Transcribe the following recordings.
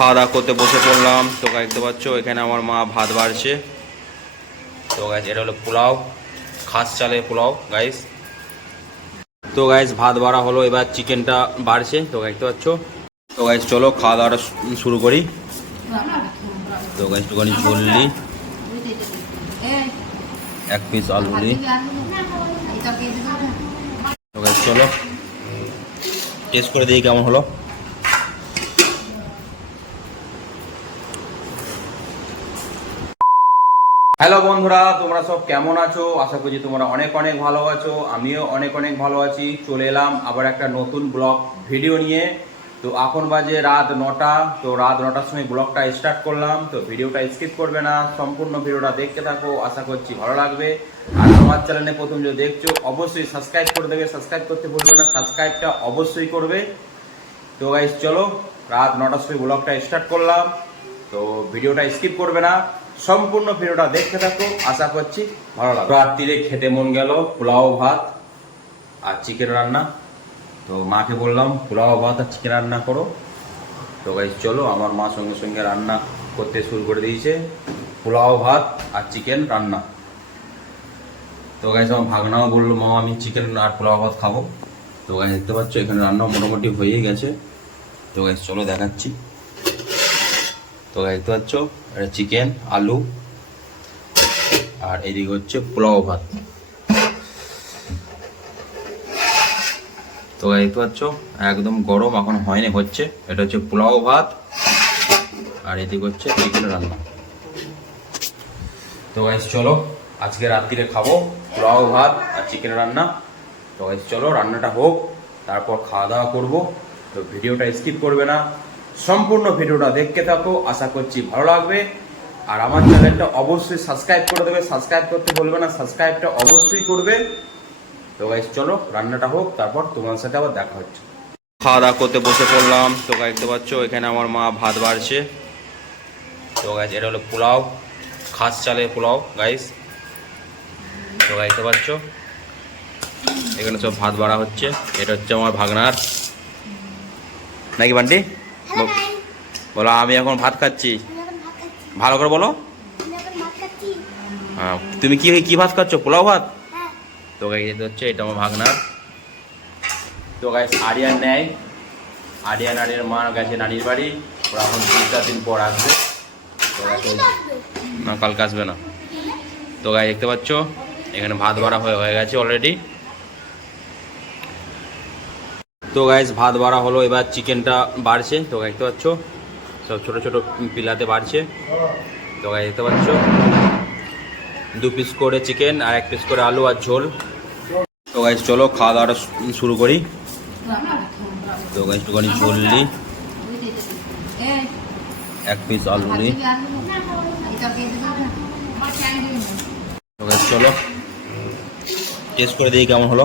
খাওয়া দাওয়া করতে বসে পড়লাম। তো গাছ দেখতে পাচ্ছ, এখানে আমার মা ভাত বাড়ছে। তো গাছ এটা হলো পোলাও। খাস চালে পোলাও গাইস তো গাইস ভাত বাড়া হলো, এবার চিকেনটা বাড়ছে। তো দেখতে পাচ্ছ? তো গাইস চলো খাওয়া দাওয়াটা শুরু করি। তো গাইস একটুখানি ঝোল নিই। এক পিস আলু নিই। তো গাইস চলো। টেস্ট করে দিই কেমন হলো। হ্যালো বন্ধুরা, তোমরা সব কেমন আছো? আশা করছি তোমরা অনেক অনেক ভালো আছো, আমিও অনেক অনেক ভালো আছি। চলে এলাম আবার একটা নতুন ব্লগ ভিডিও নিয়ে। তো এখন বাজে রাত নটা, তো রাত নটার সময় ব্লগটা স্টার্ট করলাম। তো ভিডিওটা স্কিপ করবে না, সম্পূর্ণ ভিডিওটা দেখতে থাকো, আশা করছি ভালো লাগবে। আর আমার চ্যানেলে প্রথম যে দেখছ, অবশ্যই সাবস্ক্রাইব করে দেবে। সাবস্ক্রাইব করতে ভুলবে না, সাবস্ক্রাইবটা অবশ্যই করবে। তো গাইস চলো, রাত নটার সময় ব্লগটা স্টার্ট করলাম। তো ভিডিওটা স্কিপ করবে না। সম্পূর্ণ ভিডিওটা দেখতে থাকো আশা করছি ভালো লাগবে। রাত্রিরে খেতে মন গেল, পোলাও, ভাত আর চিকেন রান্না। তো মাকে বললাম, পোলাও, ভাত আর চিকেন রান্না করো। তো গাইস চলো, আমার মা সঙ্গে সঙ্গে রান্না করতে শুরু করে দিয়েছে। পোলাও, ভাত আর চিকেন রান্না। তো গাইস আমার ভাগনাও বলল, মা, আমি চিকেন আর পোলাও, ভাত খাব। তো গাইস দেখতে পাচ্ছ, এখানে রান্না মোটামুটি হয়েই গেছে। তো গাইস চলো দেখাচ্ছি। তো দেখতে পাচ্ছ? এটা চিকেন আলু, আর এদিকে হচ্ছে পোলাও ভাত। তো দেখতে পাচ্ছ? একদম গরম এখন হয়নি, হচ্ছে। এটা হচ্ছে পোলাও ভাত, আর এদিকে হচ্ছে চিকেন রান্না। তো গাইস চলো, আজকে রাত্রিরে খাব পোলাও ভাত আর চিকেন রান্না। তো গাইস চলো, রান্নাটা হোক, তারপর খাওয়া দাওয়া করব। তো ভিডিওটা স্কিপ করবে না। সম্পূর্ণ ভিডিওটা দেখতে থাকো, আশা করছি ভালো লাগবে। আর আমার চ্যানেলটা অবশ্যই সাবস্ক্রাইব করে দেবে। সাবস্ক্রাইব করতে বলবে না, সাবস্ক্রাইবটা অবশ্যই করবে। তো গাইস চলো, রান্নাটা হোক, তারপর তোমার সাথে আবার দেখা হচ্ছে। খাওয়া দাওয়া করতে বসে পড়লাম। তো গাইস দেখতে পাচ্ছ, এখানে আমার মা ভাত বাড়ছে। তো গাইস এটা হলো পোলাও খাস চালের পোলাও গাইস তো গাইস দেখতে পাচ্ছ, এখানে সব ভাত বাড়া হচ্ছে। এটা হচ্ছে আমার ভাগনার। নাকি বান্টি? বলো। আমি এখন ভাত খাচ্ছি। ভালো করে বলো। হ্যাঁ, তুমি কি কি ভাত খাচ্ছ? পোলাও ভাত? তো এটা হচ্ছে এটা আমার ভাগনার তো গাইস আরিয়ান নেয় আরিয়ান আরিয়ার মা গেছে নানির বাড়ি। ওরা এখন তিন চার দিন পর আসবে। না কালকে আসবে না। তো গাই দেখতে পাচ্ছ এখানে ভাত বাড়া হয়ে হয়ে গেছে অলরেডি তো গাইস ভাত বাড়া হলো, এবার চিকেনটা বাড়ছে। তো গাই দেখতে পাচ্ছ? সব ছোট ছোট পিলাতে বাড়ছে। তো গাই দেখতে পাচ্ছ? দু পিস করে চিকেন আর এক পিস করে আলু আর ঝোল। তো গাইস চলো, খাওয়া দাওয়াটা শুরু করি। তো গাইস একটুখানি ঝোল নিই। এক পিস আলু নিই। তো চলো। টেস্ট করে দিই কেমন হলো।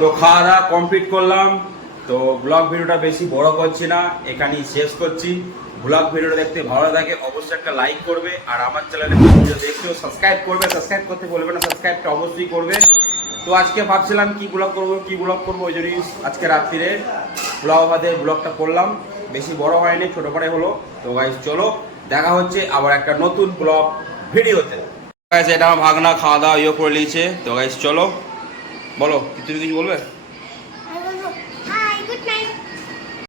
তো খাওয়া দাওয়া কমপ্লিট করলাম। তো ব্লগ ভিডিওটা বেশি বড় করছি না, এখানেই শেষ করছি। ব্লগ ভিডিওটা দেখতে ভালো লাগে, অবশ্যই একটা লাইক করবে, আর আমার চ্যানেলে ভিডিও দেখতেও সাবস্ক্রাইব করবে। সাবস্ক্রাইব করতে বলবে না সাবস্ক্রাইবটা অবশ্যই করবে। তো আজকে ভাবছিলাম কি ব্লগ করব, কি ব্লগ করব, ওই জন্যই আজকে রাত্রিরে ব্লগ ভাতের ব্লগটা করলাম। বেশি বড় হয়নি, ছোটো করে হলো। তো গাইজ চলো, দেখা হচ্ছে আবার একটা নতুন ব্লগ ভিডিওতে। এটা আমার ভাগনা খাওয়া দাওয়া ইয়ে করে নিয়েছে। তো গাইস চলো। বলো তুমি কিছু বলবে?